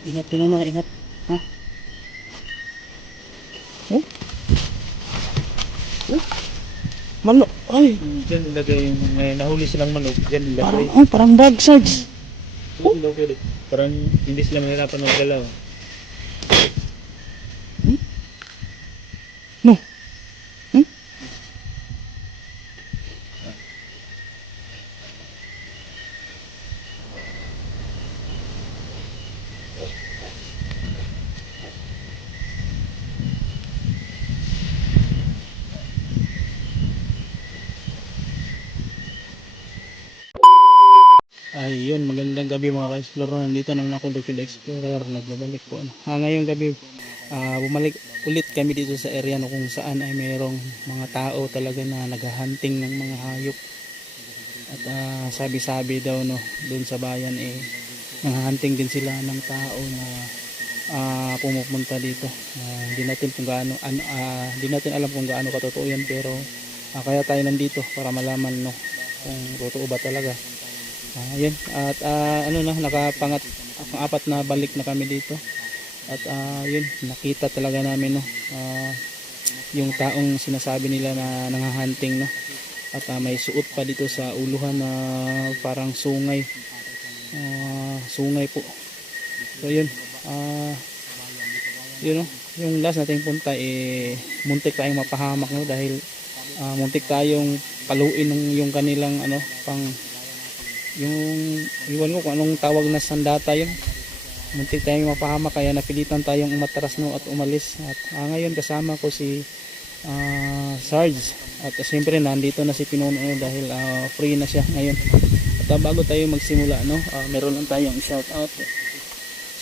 Ingat ka na, ingat. Ha? Oh? Oh? Malo. Ay. Diyan ilagay yung may nahuli silang manok. Diyan ilagay. Parang bag, Sarge. Oh? Pwede. Parang hindi sila mahirapan magdalaw. Hmm? No. Hmm? Ayun, magandang gabi mga ka-explorer. Nandito naman ako, Dr. Explorer. Nagbabalik po. Ngayong gabi, bumalik ulit kami dito sa area no, kung saan ay mayroong mga tao talaga na naghahunting ng mga hayop. At sabi-sabi daw no, doon sa bayan eh, naghahunting din sila ng tao na pumupunta dito. Hindi natin kung gaano, hindi natin alam kung gaano katotoo yan, pero kaya tayo nandito para malaman no, kung totoo ba talaga. Ayun, at ano na, apat na balik na kami dito. At yun, nakita talaga namin no, yung taong sinasabi nila na nangahunting no. At may suot pa dito sa uluhan na parang sungay. Sungay po. So yun, yun no, yung last nating punta eh muntik tayong mapahamak no, dahil muntik tayong paluin yung kanilang ano pang yung iwan ko kung anong tawag na sandata yun. Muntik tayong mapahamak kaya napilitan tayong umatras no at umalis. At ngayon kasama ko si Sarge. At siyempre nandito na si Pinuno dahil free na siya ngayon. At bago tayo magsimula no, meron lang tayong shout out.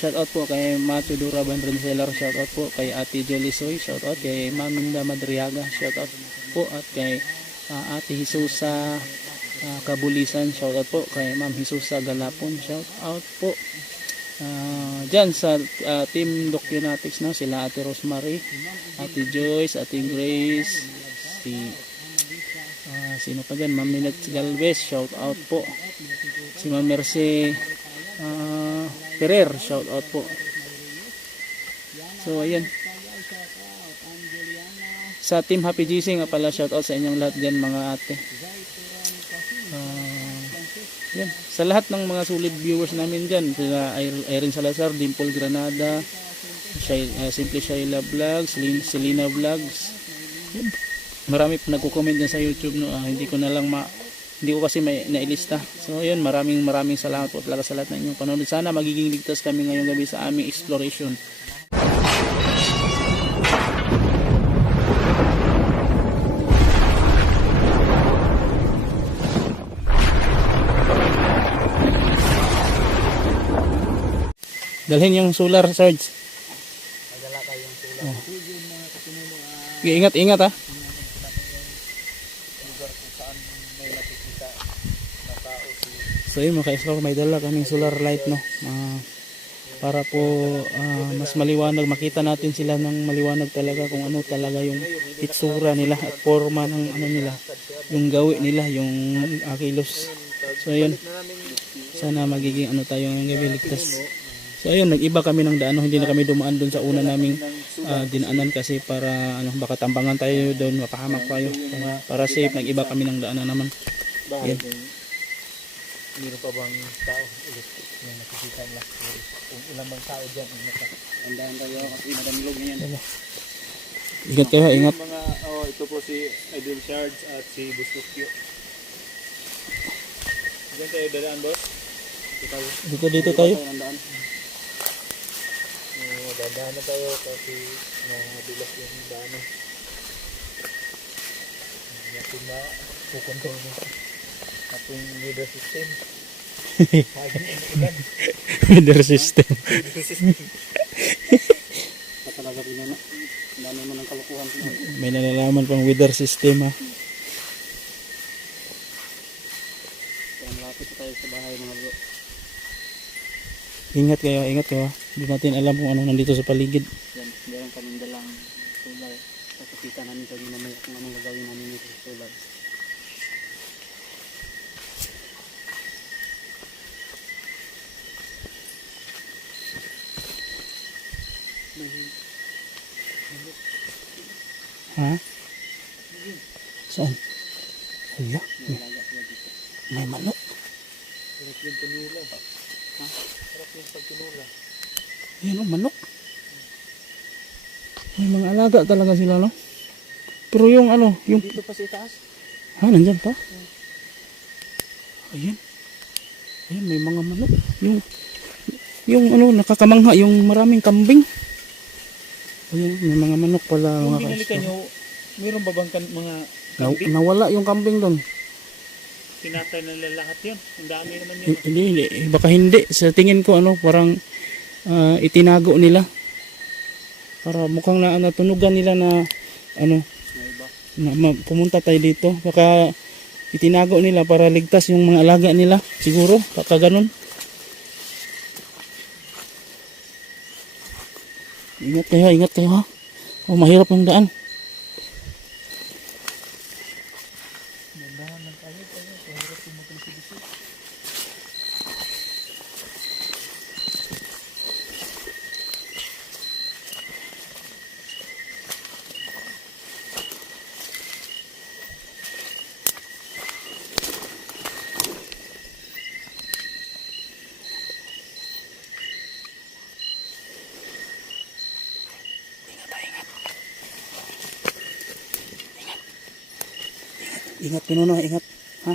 Shout out po kay Matthew Dura Van Renselar, shout out po kay Ate Jolie Soy, shout out kay Maminda Madriaga, shout out po at kay Ate Hisusa Kabulisan, shout out po kay Ma'am Hisusa Galapon, shout out po dyan sa team Docunatics no, sila Ate Rosemary, Ate Joyce, Ate Grace, si sino pa dyan, Ma'am Minette Galvez, shout out po, si Ma'am Mercy Ferrer, shout out po. So ayan, sa team Happy GC nga pala, shout out sa inyong lahat dyan mga ate. Yan. Sa lahat ng mga solid viewers namin dyan, sila Irene Salazar, Dimple Granada, Simply Shaila Vlogs, Selena Vlogs. Yan. Marami po nagko-comment dyan sa YouTube no, hindi ko kasi may nailista. So yun, maraming salamat po talaga sa lahat ng inyong panonood. Sana magiging ligtas kami ngayong gabi sa aming exploration. Dalhin yung solar, Sarge. Magdala kayo yung sila. Ingat ha. Lugar kung saan may nakikita na tao. So yun mga ka-explore, may dala kaming solar light no. Para po mas maliwanag, makita natin sila ng maliwanag talaga kung ano talaga yung itsura nila at forma ng ano nila, yung gawi nila, yung kilos. So yun, sana magiging ano tayo ngayong gabi, ligtas. So ayun, nag-iba kami ng daan, hindi na kami dumaan doon sa una naming dinaanan kasi para ano, baka tambangan tayo doon, mapahamak tayo. Para safe, nag-iba kami ng daanan naman. Yan. Meron pa bang tao ulit na nakikita nila? Kung ilang bang tao dyan ang Tandaan tayo kasi madamlog ngayon. Ingat kayo, ingat. Mga, ito po si Idol Shards at si Busukyo. Diyan tayo dadaan, boss? Dito tayo. Dadaan na tayo kasi mabilas yung daanan. Natin na pukontrol mo ating weather system. Weather system. Talaga pinana. Dami mo ng kalukuhan. May nalalaman pang weather system ha. Malapit tayo sa bahay mga bro. Ingat kayo. Hindi natin alam kung ano nandito sa paligid. Yan, meron kaming dalang solar. Kapakita namin kami mamaya kung anong gagawin namin dito sa solar. Ha? Saan? Hala, may manok. Sarap yung tinula. Ha? Sarap yung pagtinula. Ayan o, manok. May mga alaga talaga sila, no? Pero yung ano, yung... Dito pa sa itaas. Ha, nandyan pa? Ayan. Ayan, may mga manok. Yung ano, nakakamangha, yung maraming kambing. Ayan, may mga manok pala. Kung Mga binalikan nyo, mayroon ba bang mga kambing? nawala yung kambing doon. Tinatay nila lahat yun. Ang dami naman yun. Hindi. Baka hindi. Sa tingin ko, ano, parang itinago nila. Para mukhang natunugan nila na, ano, pumunta tayo dito. Baka itinago nila para ligtas yung mga alaga nila. Siguro, baka ganun. Ingat kayo ha. Oh, mahirap yung daan. Mandahan lang tayo. Mahirap yung magkalisibisi. Ingat pinuno, ingat. Ha?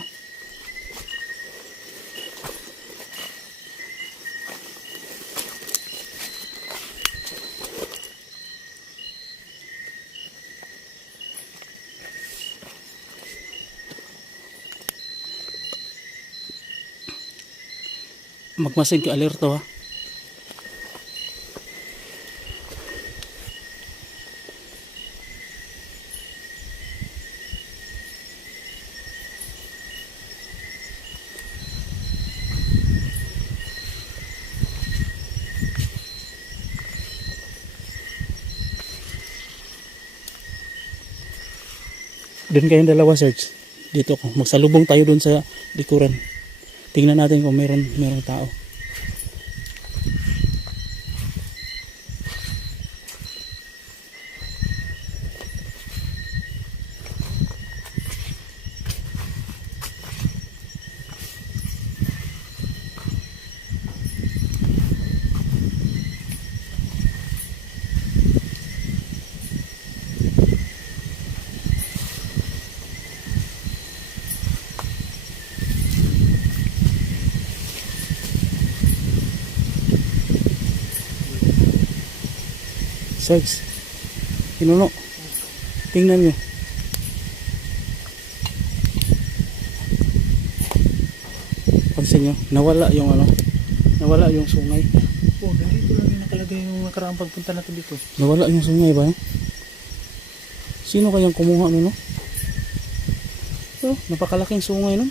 Magmasig ka alerto ha. Doon kayong dalawa, Serge. Dito ko. Magsalubong tayo doon sa likuran. Tingnan natin kung merong tao. Serge, pinuno. Tingnan nyo. Pansin nyo, nawala yung sungay. Oh, nandito lang yung nakalagay yung nakaraang pagpunta natin dito. Nawala yung sungay ba? Sino kayang kumuha nun, no? Oh, napakalaking sungay nun.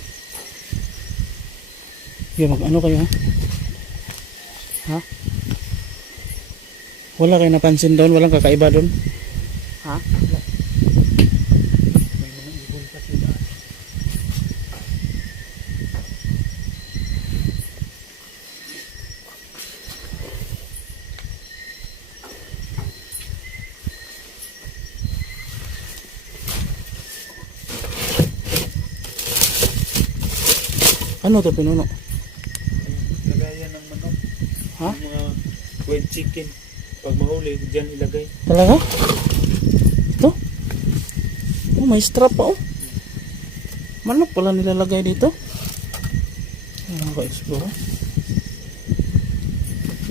Yan, mag-ano kayo ha? Ha? Wala kayo napansin doon? Walang kakaiba doon? Ha? May mga ibon pa sila. Ano to pinuno? Lagayan ng manok. Ha? Yung mga wild chicken. Pag mahuli, dyan ilagay. Talaga? Ito? Oh, may strap pa oh. Manok pala nilalagay dito. Ano ka-explore?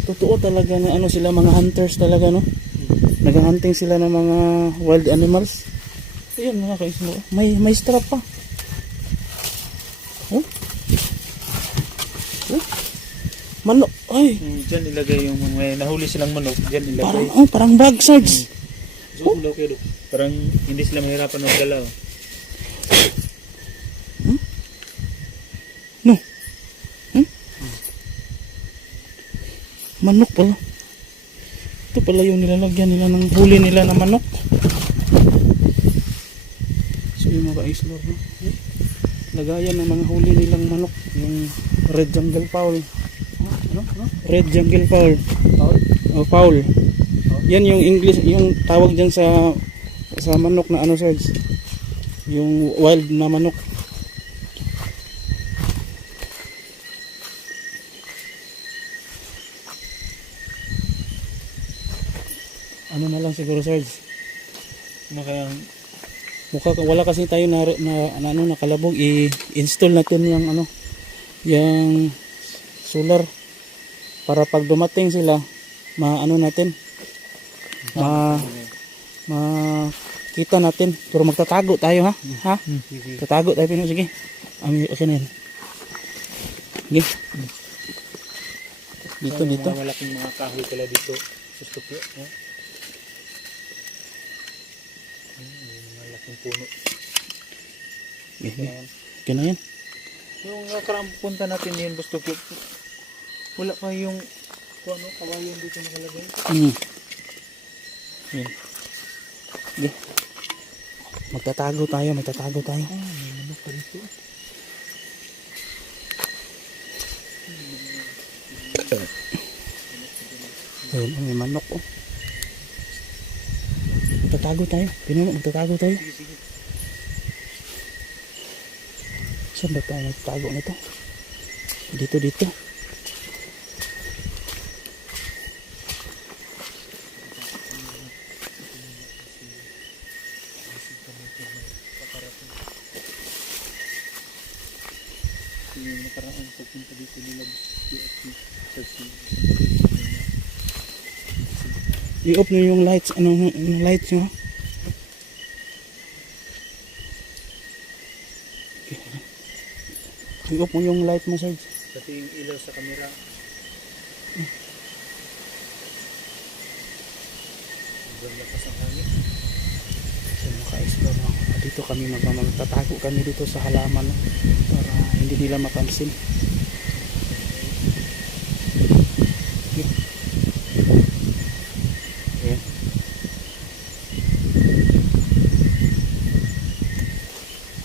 Totoo talaga na ano sila, mga hunters talaga, no? Naghahunting sila ng mga wild animals. Ayun, mga ka-explore. May strap pa. Oh? Oh? Manok. Ay, Dyan ilagay yung may nahuli silang manok. Dyan ilagay. parang bag, Sarge. Zoom daw kayo. Parang hindi sila mahirapan maggalaw. No. Manok pala. Ito pala yung nilalagyan nila ng huli nila na manok. So yung mga ka-explore, no? Lagayan ng mga huli nilang manok. Yung red jungle fowl. Red jungle fowl. Paul? Oh, fowl. Yan yung English, yung tawag diyan sa manok na ano, Sarge. Yung wild na manok. Ano na lang siguro, Sarge. Maka Wala kasi tayo na ano nakalabog, i-install natin yung ano, yung solar para pag dumating sila, maano natin, makita natin, pero magtatago tayo, ha? Tatago tayo, Pino, sige. Okay na yan. Sige. Dito. Mga malaking mga kahoy pala dito sa Tokyo. Malaking puno. Okay na yan. Yung nakaraang punta natin yun, Boss Tokyo, wala pa yung kawayan dito nakalagay. Yan. Sige. Magtatago tayo. May manok pa dito. Ayun, may manok, oh. Magtatago tayo. Magtatago tayo. Sige. Saan ba tayo magtatago nito? Dito. Yung nakaraang pagpunta dito nila sa I-off nyo yung lights. Yung lights nyo? Okay. I-off mo yung light mo, Sarge. pati yung ilaw sa camera. Sobrang lakas ang hangin. So naka-explore na. Dito kami magtatago kami dito sa halaman, no? Para hindi nila mapansin. Okay. Ayan.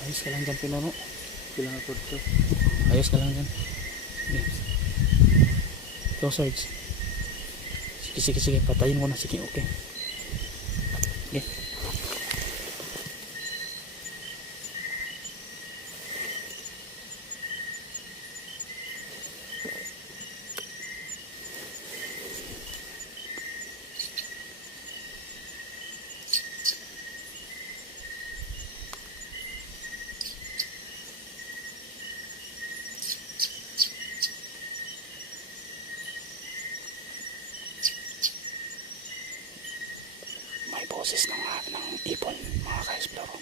Ayos ka lang dyan, Pinuno. Kailangan ko dito. Ayos ka lang dyan. Okay. Ikaw, Sarge. Sige. Patayin mo na. Sige, okay. Okay. May boses ng ipon, mga ka-explore.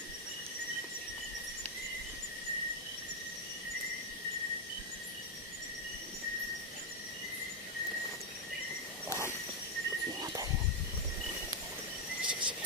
Sige.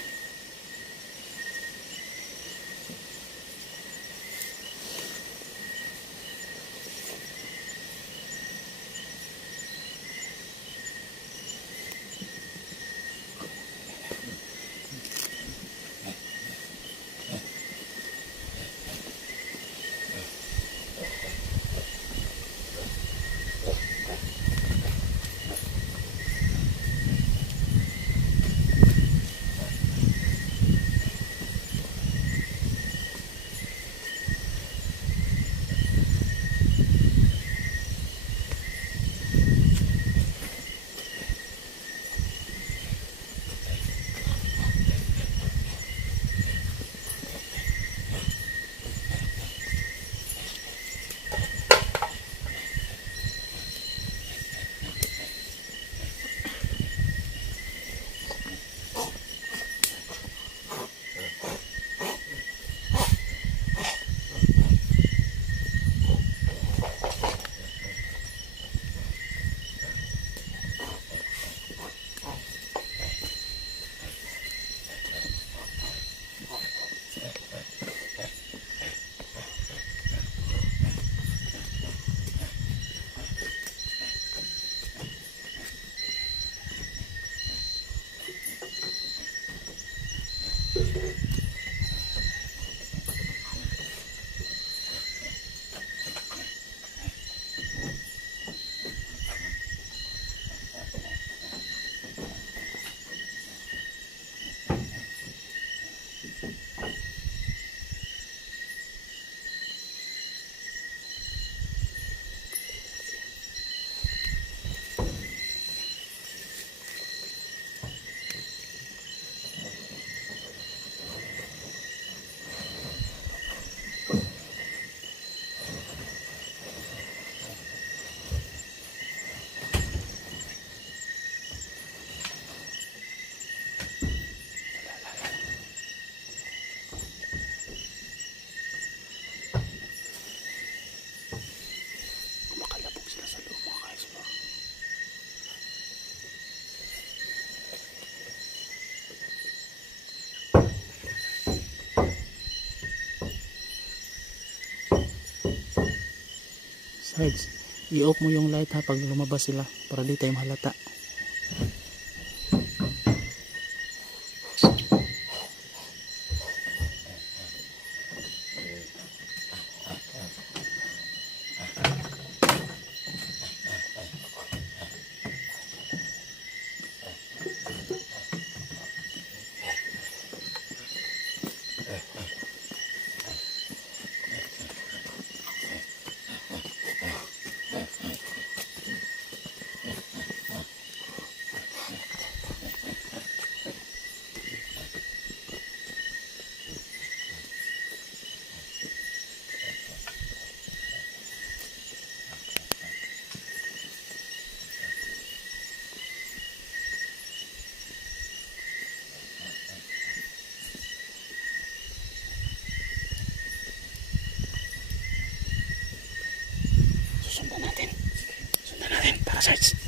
Sarge, i-off mo yung light ha pag lumabas sila para di tayo mahalata. Sundan natin. Sundan natin para Sarge.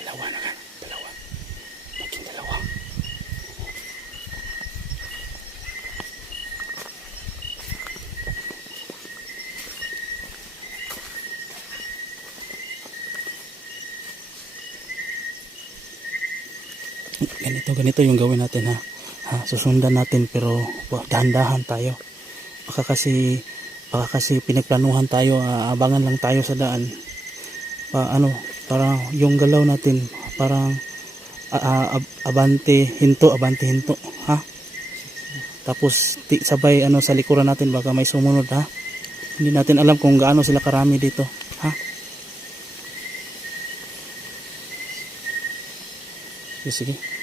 Dalawa na ka. Dalawa. Maging dalawa. Ganito yung gawin natin ha, susundan natin pero dahan-dahan tayo baka kasi pinagplanuhan tayo, abangan lang tayo sa daan para yung galaw natin parang abante hinto ha, tapos sabay sa likuran natin baka may sumunod ha, hindi natin alam kung gaano sila karami dito ha. Sige.